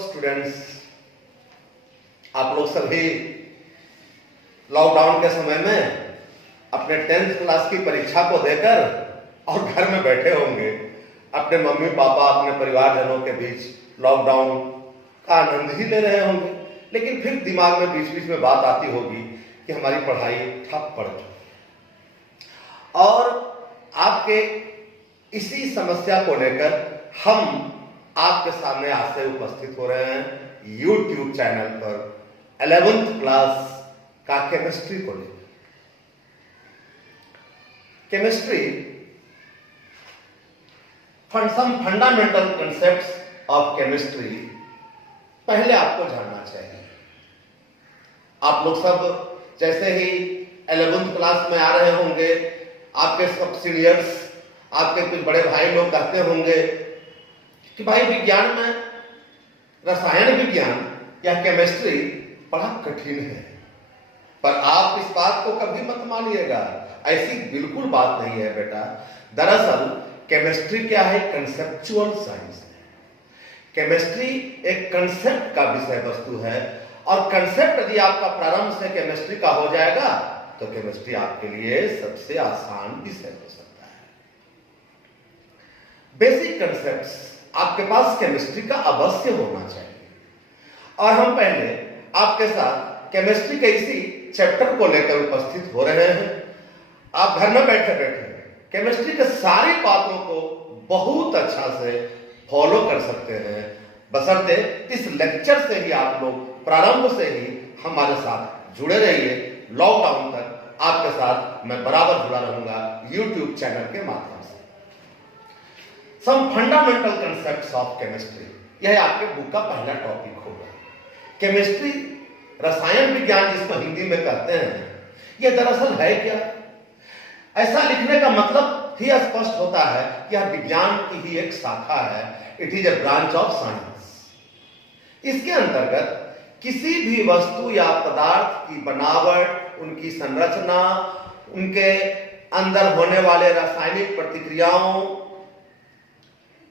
Students, आप लोग सभी लॉकडाउन के समय में अपने 10th क्लास की परीक्षा को देकर और घर में बैठे होंगे, अपने मम्मी पापा अपने परिवारजनों के बीच लॉकडाउन का आनंद ही ले रहे होंगे। लेकिन फिर दिमाग में बीच बीच में बात आती होगी कि हमारी पढ़ाई ठप पड़ चुकी है। और आपके इसी समस्या को लेकर हम आपके सामने आज से उपस्थित हो रहे हैं YouTube चैनल पर 11th क्लास का केमिस्ट्री को लेकर। Chemistry some fundamental concepts of chemistry पहले आपको जानना चाहिए। आप लोग सब जैसे ही 11th क्लास में आ रहे होंगे, आपके सब सीनियर्स, आपके कुछ बड़े भाई लोग कहते होंगे कि भाई विज्ञान में रसायन विज्ञान या केमिस्ट्री बड़ा कठिन है। पर आप इस बात को कभी मत मानिएगा, ऐसी बिल्कुल बात नहीं है बेटा। दरअसल केमिस्ट्री क्या है? कंसेप्चुअल साइंस है। केमिस्ट्री एक कंसेप्ट का विषय वस्तु है, और कंसेप्ट यदि आपका प्रारंभ से केमिस्ट्री का हो जाएगा तो केमिस्ट्री आपके लिए सबसे आसान विषय हो सकता है। बेसिक कंसेप्ट्स आपके पास केमिस्ट्री का अवश्य होना चाहिए। और हम पहले आपके साथ केमिस्ट्री के इसी चैप्टर को लेकर उपस्थित हो रहे हैं। आप घर में बैठे बैठे केमिस्ट्री के सारी बातों को बहुत अच्छा से फॉलो कर सकते हैं, बशर्ते इस लेक्चर से ही आप लोग प्रारंभ से ही हमारे साथ जुड़े रहिए। लॉकडाउन तक आपके साथ मैं बराबर जुड़ा रहूंगा YouTube चैनल के माध्यम से। Some fundamental concepts of chemistry, यह आपके बुक का पहला टॉपिक होगा। केमिस्ट्री रसायन विज्ञान जिसको हिंदी में कहते हैं, यह दरअसल है क्या? ऐसा लिखने का मतलब ही स्पष्ट होता है कि यह विज्ञान की ही एक शाखा है। It is a branch of science. इसके अंतर्गत किसी भी वस्तु या पदार्थ की बनावट, उनकी संरचना, उनके अंदर होने वाले रासायनिक प्रतिक्रियाओं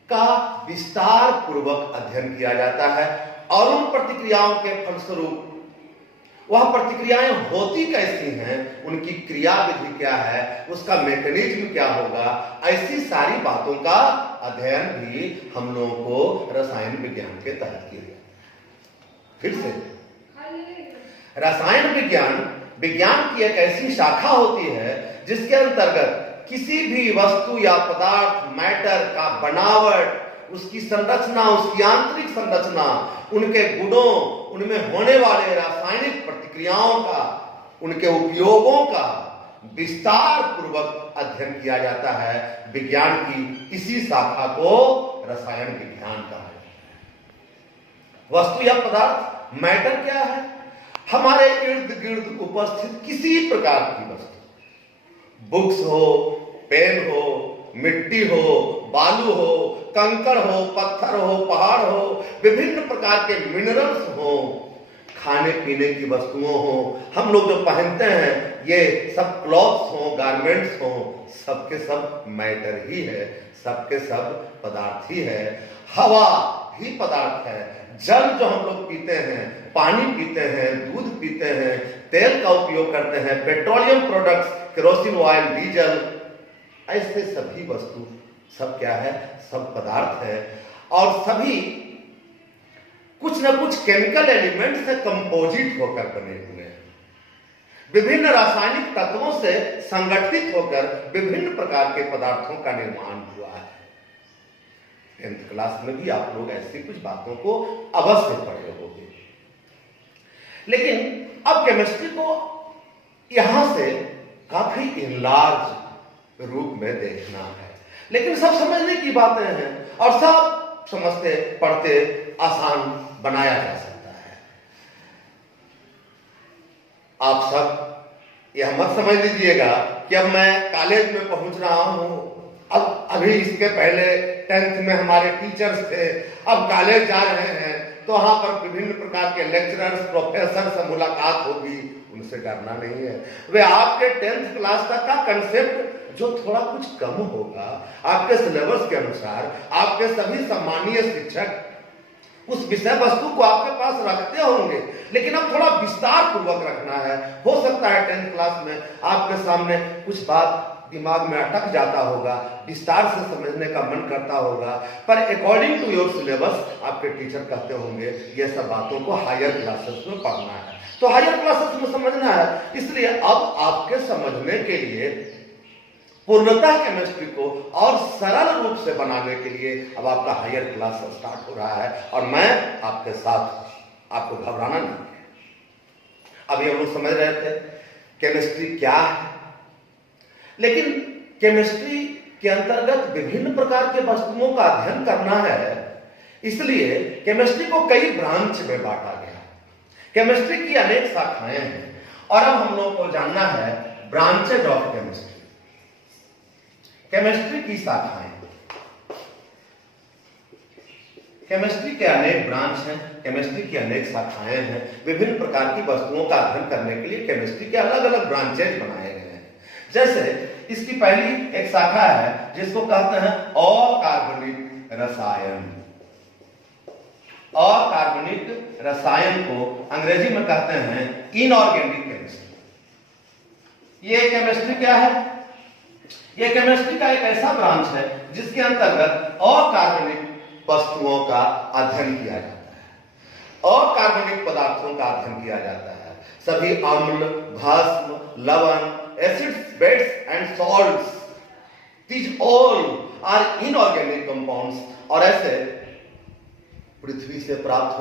का विस्तार पूर्वक अध्ययन किया जाता है, और उन प्रतिक्रियाओं के फलस्वरूप वह प्रतिक्रियाएं होती कैसी हैं, उनकी क्रिया विधि क्या है, उसका मैकेनिज्म क्या होगा, ऐसी सारी बातों का अध्ययन भी हम लोगों को रसायन विज्ञान के तहत किया जाता है। फिर से रसायन विज्ञान विज्ञान की एक ऐसी शाखा होती है जिसके अंतर्गत किसी भी वस्तु या पदार्थ, मैटर का बनावट, उसकी संरचना, उसकी आंतरिक संरचना, उनके गुणों, उनमें होने वाले रासायनिक प्रतिक्रियाओं का, उनके उपयोगों का विस्तार पूर्वक अध्ययन किया जाता है। विज्ञान की इसी शाखा को रसायन विज्ञान कहा जाता है। वस्तु या पदार्थ, मैटर क्या है? हमारे इर्द गिर्द उपस्थित किसी प्रकार की वस्तु, बुक्स हो, पेन हो, मिट्टी हो, बालू हो, कंकड़ हो, पत्थर हो, पहाड़ हो, विभिन्न प्रकार के मिनरल्स हो, खाने पीने की वस्तुओं हो, हम लोग जो पहनते हैं ये सब क्लॉथ्स हो, गारमेंट्स हो, सबके सब मैटर ही है, सबके सब पदार्थ ही है। हवा भी पदार्थ है। जल जो हम लोग पीते हैं, पानी पीते हैं, दूध पीते हैं, तेल का उपयोग करते हैं, petroleum products, kerosene oil, diesel, ऐसे सभी वस्तु सब क्या है? सब पदार्थ है। और सभी कुछ ना कुछ केमिकल एलिमेंट से कंपोजिट होकर बने हुए हैं। विभिन्न रासायनिक तत्वों से संगठित होकर विभिन्न प्रकार के पदार्थों का निर्माण हुआ है। 10th क्लास में भी आप लोग ऐसी कुछ बातों को अवश्य पढ़े होंगे। लेकिन अब केमिस्ट्री को यहां से काफी इनलार्ज रूप में देखना है। लेकिन सब समझने की बातें हैं और सब समझते पढ़ते आसान बनाया जा सकता है। आप सब यह मत समझ लीजिएगा कि अब मैं कॉलेज में पहुंच रहा हूं, अब अभी इसके पहले 10th में हमारे टीचर्स थे, अब कॉलेज जा रहे हैं तो वहां पर विभिन्न प्रकार के लेक्चरर्स, प्रोफेसर से मुलाकात होगी, उनसे डरना नहीं है। वे आपके 10th क्लास तक का कंसेप्ट जो थोड़ा कुछ कम होगा आपके सिलेबस के अनुसार, आपके सभी सम्मानीय शिक्षक उस विषय वस्तु को आपके पास रखते होंगे, लेकिन अब थोड़ा विस्तार पूर्वक रखना है। हो सकता है 10th क्लास में आपके सामने कुछ बात दिमाग में अटक जाता होगा, विस्तार से समझने का मन करता होगा, पर अकॉर्डिंग टू योर सिलेबस आपके टीचर कहते होंगे ये सब बातों को हायर क्लासेस में पढ़ना है, तो हायर क्लासेस में समझना है। इसलिए अब आपके समझने के लिए पूर्णतः केमिस्ट्री को और सरल रूप से बनाने के लिए अब आपका हायर क्लास स्टार्ट हो रहा है, और मैं आपके साथ, आपको घबराना नहीं है। अभी हम लोग समझ रहे थे केमिस्ट्री क्या है, लेकिन केमिस्ट्री के अंतर्गत विभिन्न प्रकार के वस्तुओं का अध्ययन करना है, इसलिए केमिस्ट्री को कई ब्रांच में बांटा गया। केमिस्ट्री की अनेक शाखाएं हैं, और अब हम लोग को जानना है ब्रांचेज ऑफ केमिस्ट्री, केमिस्ट्री की शाखाएं। केमिस्ट्री के अनेक ब्रांच हैं, केमिस्ट्री की अनेक शाखाएं हैं। विभिन्न प्रकार की वस्तुओं का अध्ययन करने के लिए केमिस्ट्री के अलग अलग ब्रांचेज बनाए गए हैं। जैसे इसकी पहली एक शाखा है जिसको कहते हैं अकार्बनिक रसायन। अकार्बनिक रसायन को अंग्रेजी में कहते हैं इनऑर्गेनिक केमिस्ट्री। ये केमिस्ट्री क्या है? ये केमिस्ट्री का एक ऐसा ब्रांच है जिसके अंतर्गत अकार्बनिक वस्तुओं का अध्ययन किया जाता है, अकार्बनिक पदार्थों का अध्ययन किया जाता है। सभी अम्ल, भस्म, लवण, acids, base and salts, these all are inorganic compounds। और ऐसे पृथ्वी से प्राप्त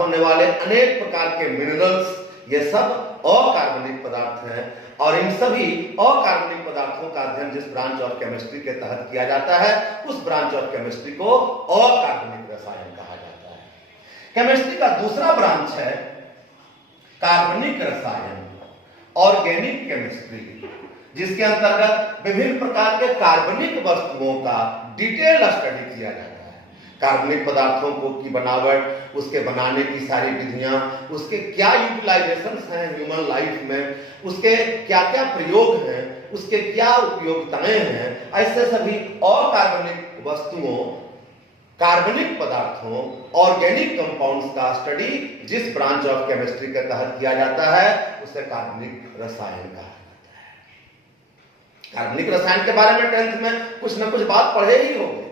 होने वाले अनेक प्रकार के मिनरल्स, ये सब अकार्बनिक पदार्थ हैं, और इन सभी अकार्बनिक पदार्थों का अध्ययन जिस ब्रांच ऑफ केमिस्ट्री के तहत किया जाता है, उस ब्रांच ऑफ केमिस्ट्री को अकार्बनिक रसायन कहा जाता है। केमिस्ट्री का दूसरा ब्रांच है कार्बनिक रसायन, ऑर्गेनिक केमिस्ट्री, जिसके अंतर्गत विभिन्न प्रकार के कार्बनिक वस्तुओं का डिटेल स्टडी किया जाता है। कार्बनिक पदार्थों को की बनावट, उसके बनाने की सारी विधियां, उसके क्या यूटिलाइजेशंस हैं ह्यूमन लाइफ में, उसके क्या क्या प्रयोग हैं, उसके क्या उपयोगिताएं हैं, ऐसे सभी अकार्बनिक वस्तुओं, कार्बनिक पदार्थों, ऑर्गेनिक कंपाउंड्स का स्टडी जिस ब्रांच ऑफ केमिस्ट्री के तहत किया जाता है, उसे कार्बनिक रसायन कहा जाता है। कार्बनिक रसायन के बारे में 10th में कुछ न कुछ बात पढ़े ही होंगे।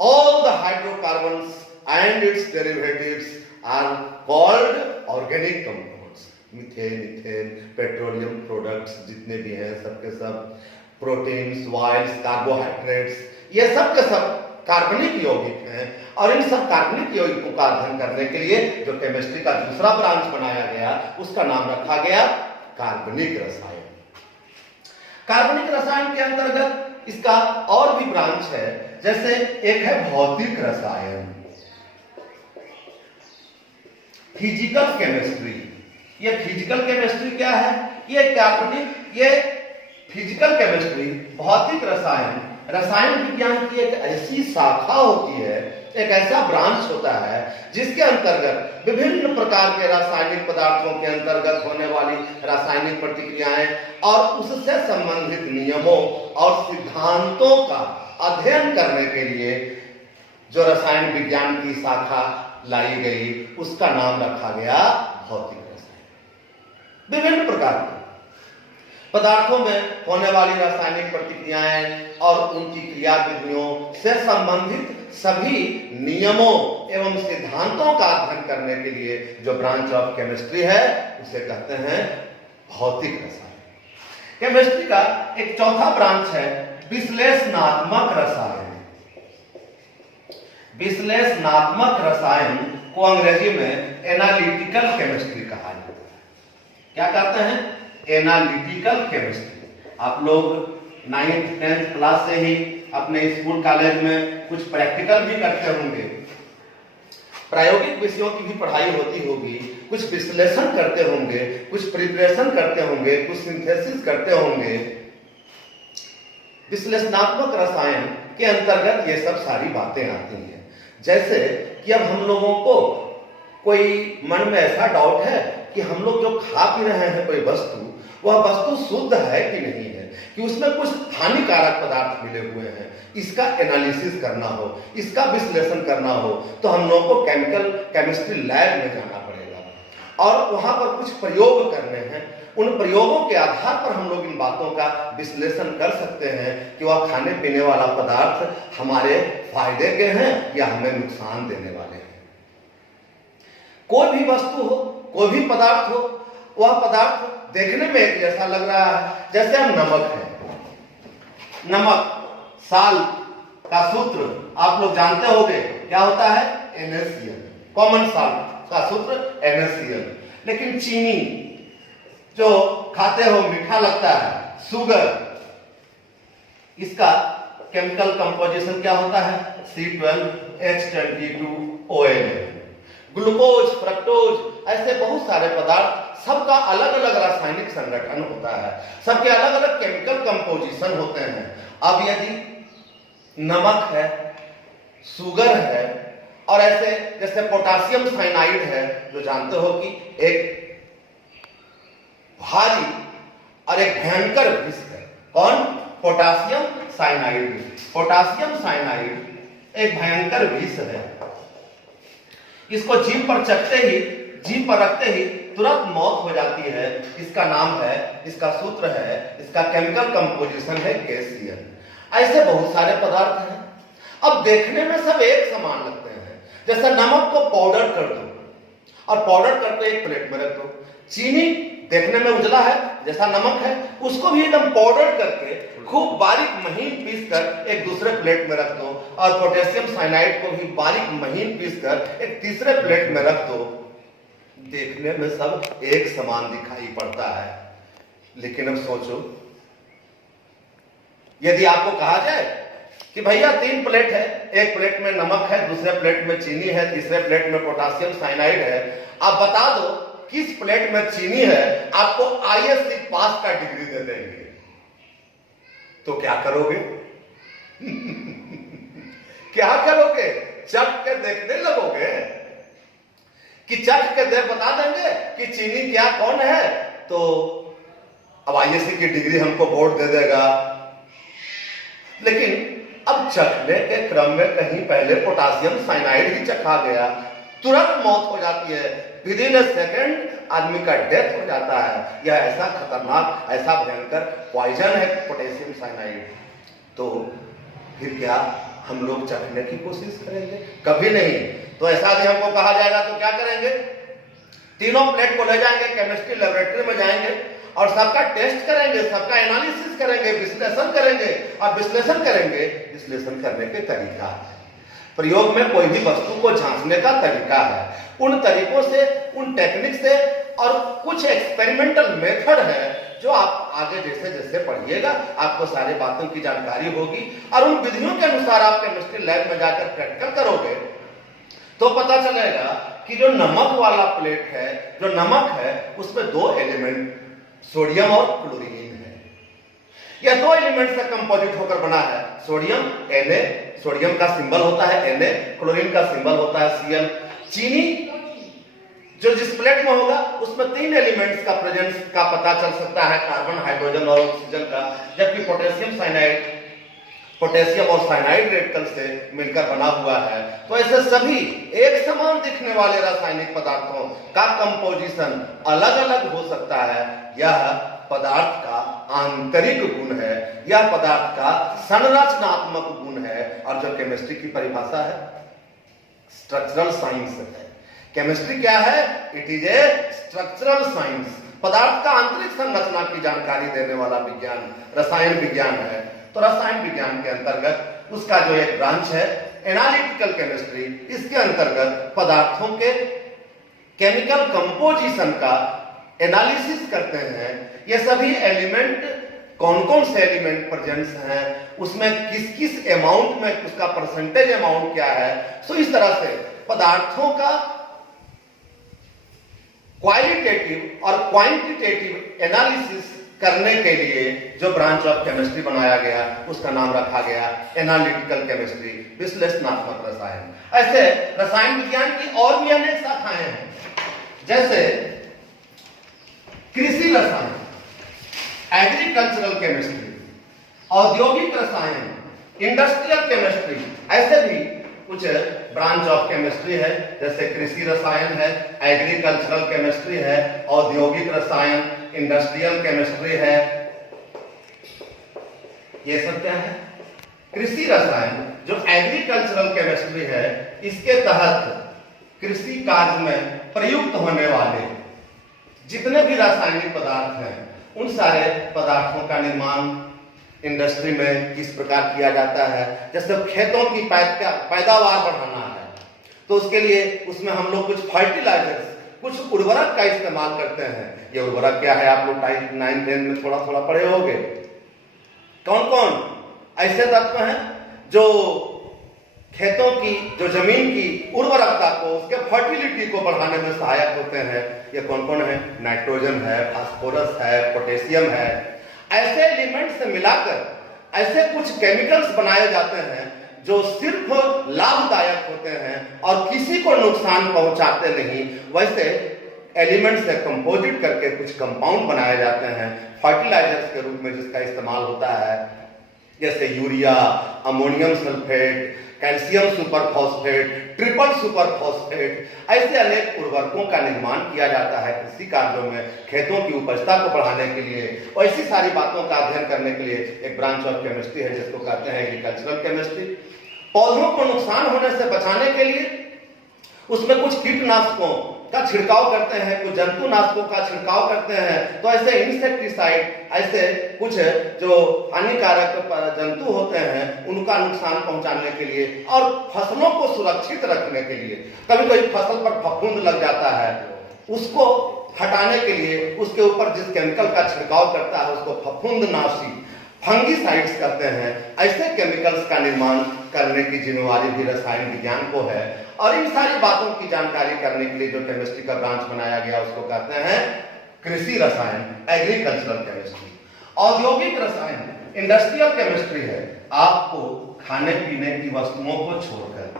All the hydrocarbons and its derivatives are called organic compounds। Methane, ethane, petroleum products जितने भी हैं सबके सब, प्रोटीन्स, ऑयल्स, कार्बोहाइड्रेट्स, ये सब के सब कार्बनिक यौगिक हैं। और इन सब कार्बनिक यौगिकों का अध्ययन करने के लिए जो केमिस्ट्री का दूसरा ब्रांच बनाया गया, उसका नाम रखा गया कार्बनिक रसायन। कार्बनिक रसायन के अंतर्गत इसका और भी ब्रांच है, जैसे एक है भौतिक रसायन, फिजिकल केमिस्ट्री। ये फिजिकल केमिस्ट्री क्या है? ये कार्बनिक, ये फिजिकल केमिस्ट्री, भौतिक रसायन, रसायन विज्ञान की एक ऐसी शाखा होती है, एक ऐसा ब्रांच होता है जिसके अंतर्गत विभिन्न प्रकार के रासायनिक पदार्थों के अंतर्गत होने वाली रासायनिक प्रतिक्रियाएं और उससे संबंधित नियमों और सिद्धांतों का अध्ययन करने के लिए जो रसायन विज्ञान की शाखा लाई गई, उसका नाम रखा गया भौतिक रसायन। विभिन्न प्रकार के पदार्थों में होने वाली रासायनिक प्रतिक्रियाएं और उनकी क्रिया विधियों से संबंधित सभी नियमों एवं सिद्धांतों का अध्ययन करने के लिए जो ब्रांच ऑफ केमिस्ट्री है, उसे कहते हैं भौतिक रसायन। केमिस्ट्री का एक चौथा ब्रांच है विश्लेषणात्मक रसायन। विश्लेषणात्मक रसायन को अंग्रेजी में एनालिटिकल केमिस्ट्री कहा जाता है। क्या कहते हैं? Analytical chemistry. आप लोग 9th 10th क्लास से ही अपने स्कूल कॉलेज में कुछ प्रैक्टिकल भी करते होंगे, प्रायोगिक विषयों की भी पढ़ाई होती होगी, कुछ विश्लेषण करते होंगे, कुछ प्रिपरेशन करते होंगे, कुछ सिंथेसिस करते होंगे। विश्लेषणात्मक रसायन के अंतर्गत ये सब सारी बातें आती हैं। जैसे कि अब हम लोगों को कोई मन में ऐसा डाउट है कि हम लोग जो खा पी रहे हैं कोई वस्तु, वह वस्तु शुद्ध है कि नहीं है, कि उसमें कुछ हानिकारक पदार्थ मिले हुए हैं, इसका एनालिसिस करना हो, इसका विश्लेषण करना हो, तो हम लोगों को केमिस्ट्री लैब में जाना पड़ेगा और वहां पर कुछ प्रयोग करने हैं। उन प्रयोगों के आधार पर हम लोग इन बातों का विश्लेषण कर सकते हैं कि वह खाने पीने वाला पदार्थ हमारे फायदे के हैं या हमें नुकसान देने वाले हैं। कोई भी वस्तु हो, कोई भी पदार्थ हो, वह पदार्थ देखने में एक जैसा लग रहा है। जैसे हम नमक है, नमक साल का सूत्र आप लोग जानते होंगे, क्या होता है? NaCl। कॉमन साल्ट का सूत्र NaCl। लेकिन चीनी जो खाते हो मीठा लगता है, शुगर, इसका केमिकल कंपोजिशन क्या होता है? C12H22ONA। ग्लूकोज, फ्रक्टोज, ऐसे बहुत सारे पदार्थ, सबका अलग अलग रासायनिक संगठन होता है, सबके अलग अलग केमिकल कंपोजिशन होते हैं। अब यदि नमक है, शुगर है और ऐसे जैसे पोटासियम साइनाइड है, जो जानते हो कि एक भारी और एक भयंकर विष है। कौन? Potassium cyanide. पोटासियम साइनाइड एक भयंकर विष है। इसको जीभ पर चखते ही, जीभ पर रखते ही तुरंत मौत हो जाती है। इसका नाम है, इसका सूत्र है, इसका केमिकल कंपोजिशन है KCl। ऐसे बहुत सारे पदार्थ हैं। अब देखने में सब एक समान लगते हैं। जैसे नमक को पाउडर कर दो और पाउडर करके एक प्लेट में रख दो। चीनी देखने में उजला है, जैसा नमक है, उसको भी एकदम पाउडर करके खूब बारीक महीन पीस कर एक दूसरे प्लेट में रख दो और पोटेशियम साइनाइड को भी बारीक महीन पीस कर एक तीसरे प्लेट में रख दो। देखने में सब एक समान दिखाई पड़ता है। लेकिन अब सोचो, यदि आपको कहा जाए कि भैया 3 प्लेट है, एक प्लेट में नमक है, दूसरे प्लेट में चीनी है, तीसरे प्लेट में पोटासियम साइनाइड है, आप बता दो किस प्लेट में चीनी है, आपको ISC पास का डिग्री दे देंगे, तो क्या करोगे? क्या करोगे? चख के देखने लगोगे कि चख के देख बता देंगे कि चीनी क्या कौन है, तो अब ISC की डिग्री हमको बोर्ड दे देगा। लेकिन अब चखने के क्रम में कहीं पहले पोटासियम साइनाइड ही चखा गया, तुरंत मौत हो जाती है। विदिन ए सेकेंड आदमी का डेथ हो जाता है। यह ऐसा खतरनाक, ऐसा भयंकर पॉइजन है पोटेशियम साइनाइड। तो फिर क्या हम लोग चखने की कोशिश करेंगे? कभी नहीं। तो ऐसा भी हमको कहा जाएगा तो क्या करेंगे? तीनों प्लेट को ले जाएंगे, केमिस्ट्री लेबोरेटरी में जाएंगे और सबका टेस्ट करेंगे, सबका एनालिसिस करेंगे, विश्लेषण करेंगे। और विश्लेषण करेंगे, विश्लेषण करने के तरीका है। प्रयोग में कोई भी वस्तु को जांचने का तरीका है। उन तरीकों से, उन टेक्निक से और कुछ एक्सपेरिमेंटल मेथड है जो आप आगे जैसे जैसे पढ़िएगा आपको सारी बातों की जानकारी होगी। और उन विधियों के अनुसार आप केमिस्ट्री लैब में जाकर प्रैक्टिकल करोगे तो पता चलेगा कि जो नमक वाला प्लेट है, जो नमक है, उसमें 2 एलिमेंट सोडियम और क्लोरीन है। यह 2 एलिमेंट से कंपोजिट होकर बना है। सोडियम Na, सोडियम का सिंबल होता है Na, क्लोरीन का सिंबल होता है Cl। चीनी जो जिस प्लेट में होगा उसमें 3 एलिमेंट्स का प्रेजेंस का पता चल सकता है, कार्बन, हाइड्रोजन और ऑक्सीजन का। जबकि पोटेशियम साइनाइड, पोटेशियम और साइनाइड रेडिकल से मिलकर बना हुआ है। तो ऐसे सभी एक समान दिखने वाले रासायनिक पदार्थों का कंपोजिशन अलग अलग हो सकता है। यह पदार्थ का आंतरिक गुण है, यह पदार्थ का संरचनात्मक गुण है। और जो केमिस्ट्री की परिभाषा है, स्ट्रक्चरल साइंस है। केमिस्ट्री क्या है? It is a structural science. पदार्थ का आंतरिक संरचना की जानकारी देने वाला विज्ञान रसायन विज्ञान है। तो रसायन विज्ञान के अंतर्गत उसका जो एक ब्रांच है एनालिटिकल केमिस्ट्री, इसके अंतर्गत पदार्थों के केमिकल कंपोजिशन का एनालिसिस करते हैं। ये सभी एलिमेंट कौन कौन से एलिमेंट प्रेजेंट्स हैं, उसमें किस किस अमाउंट में उसका परसेंटेज अमाउंट क्या है। सो इस तरह से पदार्थों का क्वालिटेटिव और क्वांटिटेटिव एनालिसिस करने के लिए जो ब्रांच ऑफ केमिस्ट्री बनाया गया उसका नाम रखा गया एनालिटिकल केमिस्ट्री, विश्लेषणात्मक रसायन। ऐसे रसायन विज्ञान की और भी अनेक शाखाएं हैं, जैसे कृषि रसायन, एग्रीकल्चरल केमिस्ट्री, औद्योगिक रसायन, इंडस्ट्रियल केमिस्ट्री, ऐसे भी कुछ ब्रांच ऑफ केमिस्ट्री है, जैसे कृषि रसायन है, एग्रीकल्चरल केमिस्ट्री है, औद्योगिक रसायन, इंडस्ट्रियल केमिस्ट्री है। ये सब क्या है? कृषि रसायन जो एग्रीकल्चरल केमिस्ट्री है, इसके तहत कृषि कार्य में प्रयुक्त होने वाले जितने भी रासायनिक पदार्थ हैं, उन सारे पदार्थों का निर्माण इंडस्ट्री में किस प्रकार किया जाता है। जैसे खेतों की पैदावार बढ़ाना है, तो उसके लिए उसमें हम लोग कुछ फर्टिलाइजर्स, कुछ उर्वरक का इस्तेमाल करते हैं। ये उर्वरक क्या है, आप लोग टाइप 9 10 में थोड़ा थोड़ा पढ़े होंगे। कौन कौन ऐसे तत्व हैं जो खेतों की, जो जमीन की उर्वरकता को, उसके फर्टिलिटी को बढ़ाने में सहायक होते हैं? ये कौन कौन है? नाइट्रोजन है, फास्फोरस है, पोटेशियम है। ऐसे एलिमेंट से मिलाकर ऐसे कुछ केमिकल्स बनाए जाते हैं जो सिर्फ लाभदायक होते हैं और किसी को नुकसान पहुंचाते नहीं। वैसे एलिमेंट से कंपोजिट करके कुछ कंपाउंड बनाए जाते हैं फर्टिलाइजर्स के रूप में, जिसका इस्तेमाल होता है, जैसे urea, ammonium sulphate, calcium superphosphate, triple superphosphate, ऐसे अनेक उर्वरकों का निर्माण किया जाता है कृषि कार्यों में, खेतों की उपजता को बढ़ाने के लिए। और ऐसी सारी बातों का अध्ययन करने के लिए एक ब्रांच ऑफ केमिस्ट्री है, जिसको कहते हैं एग्रीकल्चरल केमिस्ट्री। पौधों को नुकसान होने से बचाने के लिए उसमें कुछ कीटनाशकों का छिड़काव करते हैं, कुछ जंतुनाशकों का छिड़काव करते हैं। तो ऐसे इंसेक्टिसाइड, ऐसे कुछ जो हानिकारक जंतु होते हैं, उनका नुकसान पहुंचाने के लिए और फसलों को सुरक्षित रखने के लिए। कभी कभी फसल पर फफूंद लग जाता है, उसको हटाने के लिए उसके ऊपर जिस केमिकल का छिड़काव करता है उसको फफूंदनाशी, फंगीसाइड्स कहते हैं। ऐसे केमिकल्स का निर्माण करने की जिम्मेवारी भी रसायन विज्ञान को है। और इन सारी बातों की जानकारी करने के लिए जो केमिस्ट्री का ब्रांच बनाया गया उसको कहते हैं कृषि रसायन, एग्रीकल्चरल केमिस्ट्री। औद्योगिक रसायन, इंडस्ट्रियल केमिस्ट्री है, आपको खाने पीने की वस्तुओं को छोड़कर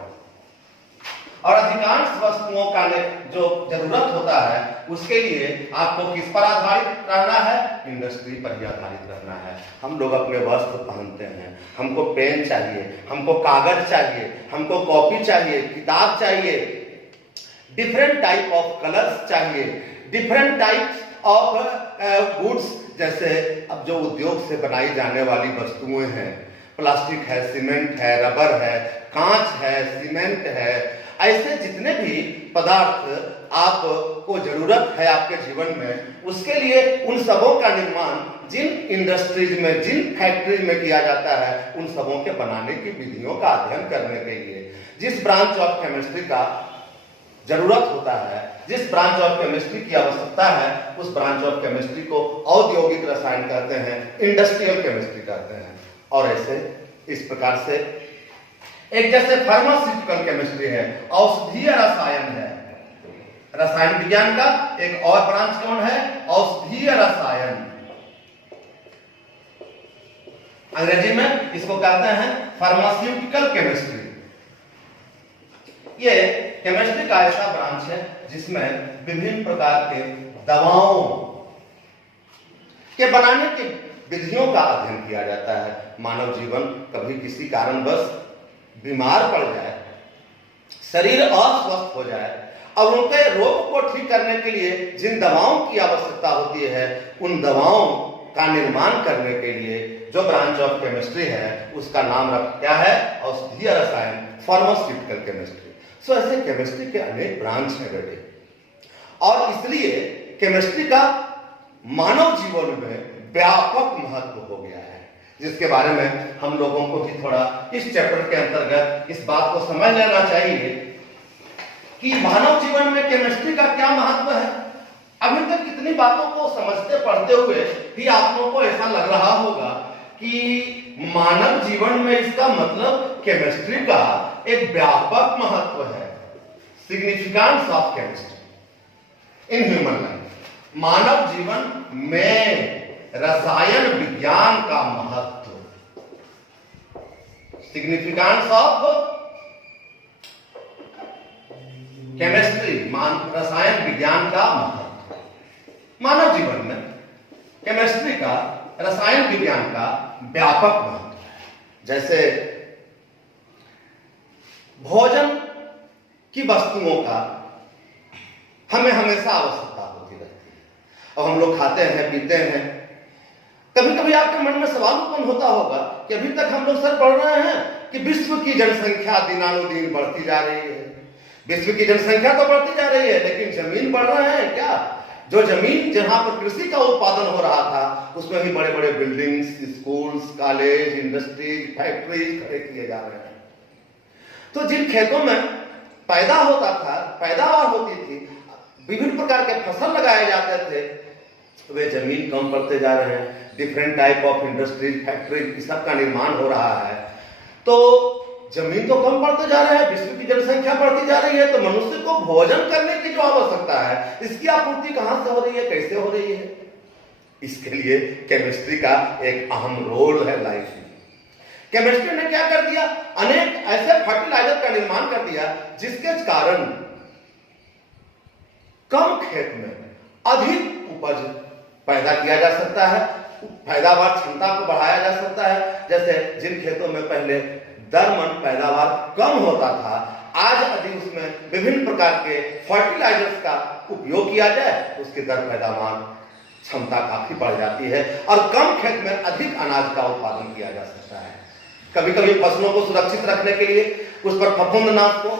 और अधिकांश वस्तुओं का जो जरूरत होता है उसके लिए आपको किस पर आधारित रहना है? इंडस्ट्री पर ही आधारित रहना है। हम लोग अपने वस्त्र पहनते हैं, हमको पेन चाहिए, हमको कागज चाहिए, हमको कॉपी चाहिए, किताब चाहिए, डिफरेंट टाइप ऑफ कलर्स चाहिए, डिफरेंट टाइप्स ऑफ गुड्स। जैसे अब जो उद्योग से बनाई जाने वाली वस्तुएं हैं, प्लास्टिक है, सीमेंट है, रबर है, कांच है, सीमेंट है, ऐसे जितने भी पदार्थ आपको जरूरत है आपके जीवन में, उसके लिए उन सबों का निर्माण जिन इंडस्ट्रीज में, जिन फैक्ट्रीज में किया जाता है, उन सबों के बनाने की विधियों का अध्ययन करने के लिए जिस ब्रांच ऑफ केमिस्ट्री का जरूरत होता है, जिस ब्रांच ऑफ केमिस्ट्री की आवश्यकता है, उस ब्रांच ऑफ केमिस्ट्री को औद्योगिक रसायन कहते हैं, इंडस्ट्रियल केमिस्ट्री कहते हैं। और ऐसे इस प्रकार से एक जैसे फार्मास्यूटिकल केमिस्ट्री है, औषधीय रसायन है। रसायन विज्ञान का एक और ब्रांच कौन है? औषधीय रसायन। अंग्रेजी में इसको कहते हैं फार्मास्यूटिकल केमिस्ट्री। ये केमिस्ट्री का ऐसा ब्रांच है जिसमें विभिन्न प्रकार के दवाओं के बनाने की विधियों का अध्ययन किया जाता है। मानव जीवन कभी किसी कारणवश बीमार पड़ जाए, शरीर अस्वस्थ हो जाए, और उनके रोग को ठीक करने के लिए जिन दवाओं की आवश्यकता होती है, उन दवाओं का निर्माण करने के लिए जो ब्रांच ऑफ केमिस्ट्री है उसका नाम क्या है? औषधीय रसायन, फार्मास्यूटिकल केमिस्ट्री। सो ऐसे केमिस्ट्री के अनेक ब्रांच हैं बेटे, और इसलिए केमिस्ट्री का मानव जीवन में व्यापक महत्व हो गया है, जिसके बारे में हम लोगों को भी थोड़ा इस चैप्टर के अंतर्गत इस बात को समझ लेना चाहिए कि मानव जीवन में केमिस्ट्री का क्या महत्व है। अभी तक कितनी बातों को समझते पढ़ते हुए भी आप लोगों को ऐसा लग रहा होगा कि मानव जीवन में इसका मतलब केमिस्ट्री का एक व्यापक महत्व है। Significance of chemistry in human life, मानव जीवन में रसायन विज्ञान का महत्व, सिग्निफिकेंस ऑफ केमिस्ट्री, रसायन विज्ञान का महत्व। मानव जीवन में केमिस्ट्री का रसायन विज्ञान का व्यापक महत्व है। जैसे भोजन की वस्तुओं का हमें हमेशा आवश्यकता होती रहती है और हम लोग खाते हैं, पीते हैं। कभी कभी आपके मन में सवाल उत्पन्न होता होगा कि अभी तक हम लोग सर पढ़ रहे हैं कि विश्व की जनसंख्या दिनानुदिन बढ़ती जा रही है। विश्व की जनसंख्या तो बढ़ती जा रही है, लेकिन जमीन बढ़ रहे हैं क्या? जो जमीन जहां पर कृषि का उत्पादन हो रहा था, उसमें भी बड़े बड़े buildings, schools, college, industries, factories खड़े किए जा रहे हैं। तो जिन खेतों में पैदा होता था, पैदावार होती थी, विभिन्न प्रकार के फसल लगाए जाते थे, वे जमीन कम पड़ते जा रहे हैं। Different type of industries, factories, सबका निर्माण हो रहा है, तो जमीन तो कम पड़ते जा रहे हैं, विश्व की जनसंख्या बढ़ती जा रही है, तो मनुष्य को भोजन करने की जो आवश्यकता है, इसकी आपूर्ति कहां से हो रही है, कैसे हो रही है? इसके लिए केमिस्ट्री का एक अहम रोल है लाइफ में। केमिस्ट्री ने क्या कर दिया? अनेक ऐसे फर्टिलाइजर का निर्माण कर दिया जिसके कारण कम खेत में अधिक उपज पैदा किया जा सकता है, पैदावार क्षमता को बढ़ाया जा सकता है। जैसे जिन खेतों में पहले दरमन पैदावार कम होता था, आज यदि उसमें विभिन्न प्रकार के फर्टिलाइजर्स का उपयोग किया जाए तो उसकी दर पैदावार क्षमता काफी बढ़ जाती है और कम खेत में अधिक अनाज का उत्पादन किया जा सकता है। कभी कभी फसलों को सुरक्षित रखने के लिए उस पर फफूंदनाशकों,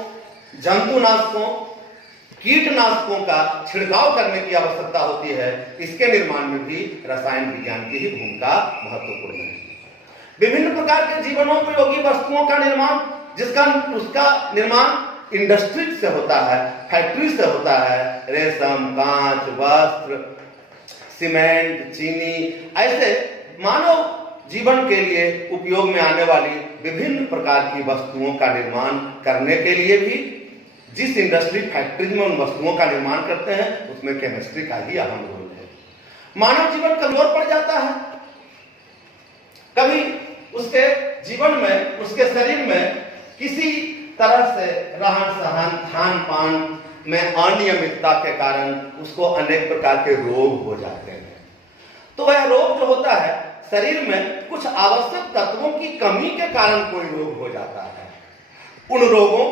जंतुनाशकों, कीटनाशकों का छिड़काव करने की आवश्यकता होती है। इसके निर्माण में भी रसायन विज्ञान की ही भूमिका महत्वपूर्ण है। विभिन्न प्रकार के जीवनोपयोगी वस्तुओं का निर्माण, उसका निर्माण इंडस्ट्री से होता है, फैक्ट्री से होता है। रेशम, कांच, वस्त्र, सीमेंट, चीनी, ऐसे मानव जीवन के लिए उपयोग में आने वाली विभिन्न प्रकार की वस्तुओं का निर्माण करने के लिए भी जिस इंडस्ट्री, फैक्ट्री में उन वस्तुओं का निर्माण करते हैं, उसमें केमिस्ट्री का ही अहम रोल है। मानव जीवन कमजोर पड़ जाता है, कभी उसके जीवन में, उसके शरीर में किसी तरह से रहन सहन, खान पान में अनियमितता के कारण उसको अनेक प्रकार के रोग हो जाते हैं। तो वह रोग जो होता है, शरीर में कुछ आवश्यक तत्वों की कमी के कारण कोई रोग हो जाता है। उन रोगों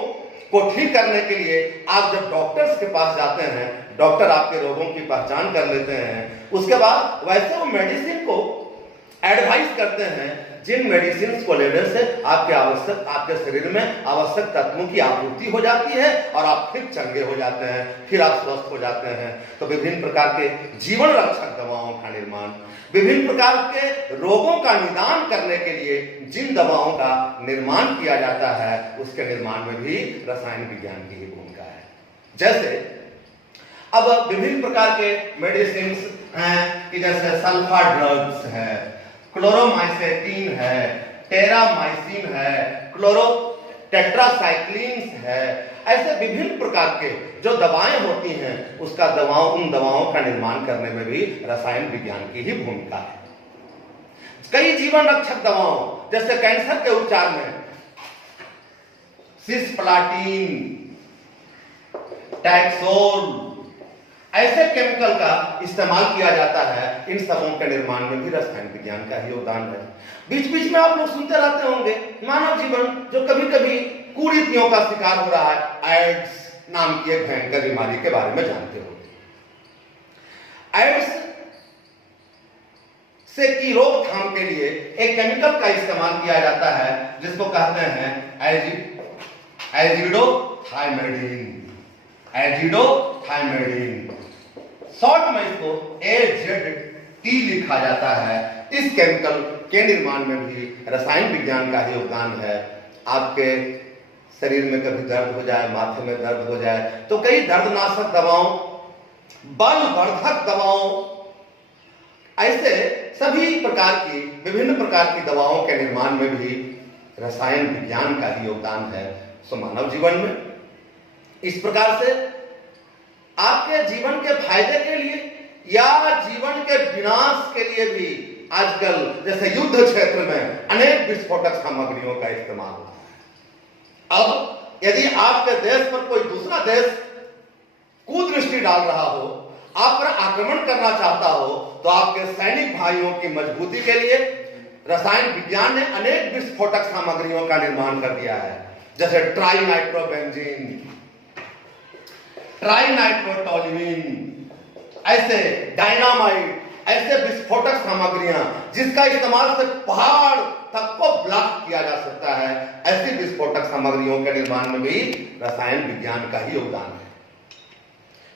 को ठीक करने के लिए आप जब डॉक्टर्स के पास जाते हैं, डॉक्टर आपके रोगों की पहचान कर लेते हैं, उसके बाद वैसे वो मेडिसिन को एडवाइस करते हैं जिन मेडिसिन को लेने से आपके शरीर में आवश्यक तत्वों की आपूर्ति हो जाती है और आप फिर चंगे हो जाते हैं, फिर आप स्वस्थ हो जाते हैं। तो विभिन्न प्रकार के जीवन रक्षक दवाओं का निर्माण, विभिन्न प्रकार के रोगों का निदान करने के लिए जिन दवाओं का निर्माण किया जाता है, उसके निर्माण में भी रसायन विज्ञान की ही भूमिका है। जैसे अब विभिन्न प्रकार के मेडिसिन हैं कि जैसे सल्फा ड्रग्स है, क्लोरोमाइसेटिन है, टेरामाइसिन है, टेट्रासाइक्लिन्स है, ऐसे विभिन्न प्रकार के जो दवाएं होती हैं, उन दवाओं का निर्माण करने में भी रसायन विज्ञान की ही भूमिका है। कई जीवन रक्षक दवाओं, जैसे कैंसर के उपचार में सिस्प्लाटिन, टैक्सोल, ऐसे केमिकल का इस्तेमाल किया जाता है। इन सबों के निर्माण में भी रसायन विज्ञान का ही योगदान है। बीच बीच में आप लोग सुनते रहते होंगे, मानव जीवन जो कभी कभी कुरीतियों का शिकार हो रहा है। एड्स नाम की एक भयंकर बीमारी के बारे में जानते हो। एड्स से की रोकथाम के लिए एक केमिकल का इस्तेमाल किया जाता है जिसको कहते हैं एजिडोथायमिडीन। शॉर्ट में इसको AZT लिखा जाता है। इस केमिकल के निर्माण में भी रसायन विज्ञान का ही योगदान है। आपके शरीर में कभी दर्द हो जाए, माथे में दर्द हो जाए, तो कई दर्दनाशक दवाओं, बलवर्धक दवाओं, ऐसे सभी प्रकार की विभिन्न प्रकार की दवाओं के निर्माण में भी रसायन विज्ञान का ही योगदान है। सो मानव जीवन में इस प्रकार से आपके जीवन के फायदे के लिए या जीवन के विनाश के लिए भी आजकल जैसे युद्ध क्षेत्र में अनेक विस्फोटक सामग्रियों का इस्तेमाल होता है। अब यदि आपके देश पर कोई दूसरा देश कुदृष्टि डाल रहा हो आप पर आक्रमण करना चाहता हो, तो आपके सैनिक भाइयों की मजबूती के लिए रसायन विज्ञान ने अनेक विस्फोटक सामग्रियों का निर्माण कर दिया है, जैसे ट्राइनाइट्रोबेंजीन, ट्राइनाइट्रोटोल्यूइन, ऐसे डायनामाइट, ऐसे विस्फोटक सामग्रियां जिसका इस्तेमाल से पहाड़ तक को ब्लॉक किया जा सकता है। ऐसी विस्फोटक सामग्रियों के निर्माण में भी रसायन विज्ञान का ही योगदान है।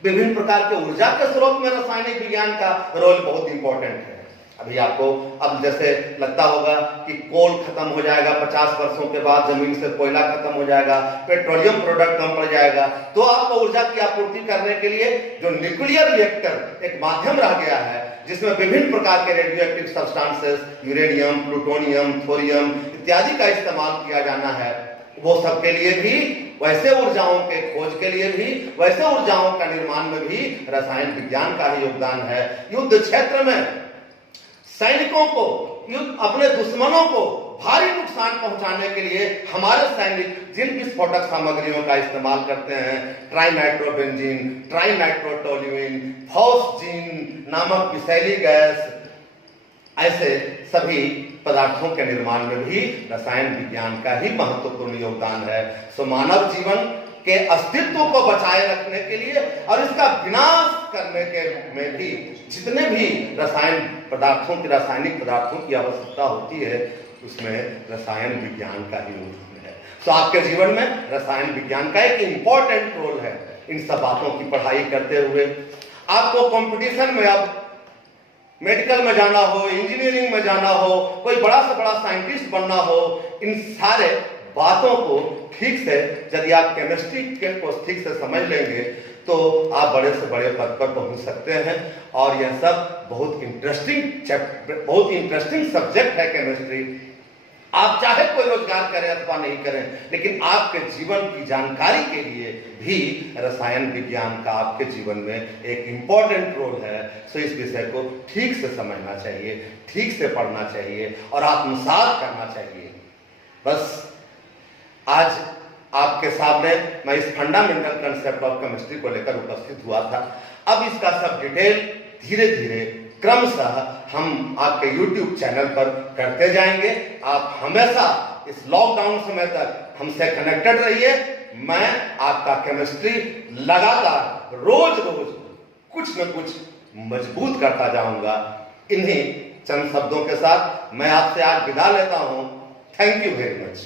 विभिन्न प्रकार के ऊर्जा के स्रोत में रासायनिक विज्ञान का रोल बहुत इंपॉर्टेंट है। अभी आपको अब जैसे लगता होगा कि कोल खत्म हो जाएगा, 50 वर्षों के बाद जमीन से कोयला खत्म हो जाएगा, पेट्रोलियम प्रोडक्ट कम पड़ जाएगा, तो आपको ऊर्जा की आपूर्ति करने के लिए जो न्यूक्लियर रिएक्टर एक माध्यम रह गया है, जिसमें विभिन्न प्रकार के radio active substances, uranium, plutonium, thorium इत्यादि का इस्तेमाल किया जाना है, वो सबके लिए भी, वैसे ऊर्जाओं के खोज के लिए भी, वैसे ऊर्जाओं का निर्माण में भी रसायन विज्ञान का ही योगदान है। युद्ध क्षेत्र में सैनिकों को, अपने दुश्मनों को भारी नुकसान पहुंचाने के लिए हमारे सैनिक जिन विस्फोटक सामग्रियों का इस्तेमाल करते हैं, ट्राइनाइट्रोबेंजीन, ट्राइनाइट्रोटोल्यूइन, फॉस्जीन नामक विषैली गैस, ऐसे सभी पदार्थों के निर्माण में भी रसायन विज्ञान का ही महत्वपूर्ण योगदान है। सो मानव जीवन के अस्तित्व को बचाए रखने के लिए और इसका विनाश करने के में भी जितने भी रासायनिक पदार्थों की आवश्यकता होती है, उसमें रसायन विज्ञान का ही योगदान है। तो आपके जीवन में रसायन विज्ञान का एक इंपॉर्टेंट रोल है। इन सब बातों की पढ़ाई करते हुए आपको कंपटीशन में, अब मेडिकल में जाना हो, इंजीनियरिंग में जाना हो, कोई बड़ा से बड़ा साइंटिस्ट बनना हो, इन सारे बातों को ठीक से यदि आप केमिस्ट्री को ठीक से समझ लेंगे तो आप बड़े से बड़े पद पर पहुंच सकते हैं। और यह सब बहुत इंटरेस्टिंग सब्जेक्ट है केमिस्ट्री। आप चाहे कोई रोजगार करें अथवा नहीं करें, लेकिन आपके जीवन की जानकारी के लिए भी रसायन विज्ञान का आपके जीवन में एक इंपॉर्टेंट रोल है। सो इस विषय को ठीक से समझना चाहिए, ठीक से पढ़ना चाहिए और आत्मसात करना चाहिए। बस आज आपके सामने मैं इस फंडामेंटल कंसेप्ट ऑफ केमिस्ट्री को लेकर उपस्थित हुआ था। अब इसका सब डिटेल धीरे धीरे क्रमशः हम आपके YouTube चैनल पर करते जाएंगे। आप हमेशा इस लॉकडाउन समय तक हमसे कनेक्टेड रहिए। मैं आपका केमिस्ट्री लगातार रोज रोज कुछ न कुछ मजबूत करता जाऊंगा। इन्हीं चंद शब्दों के साथ मैं आपसे आज विदा लेता हूं। Thank you very much.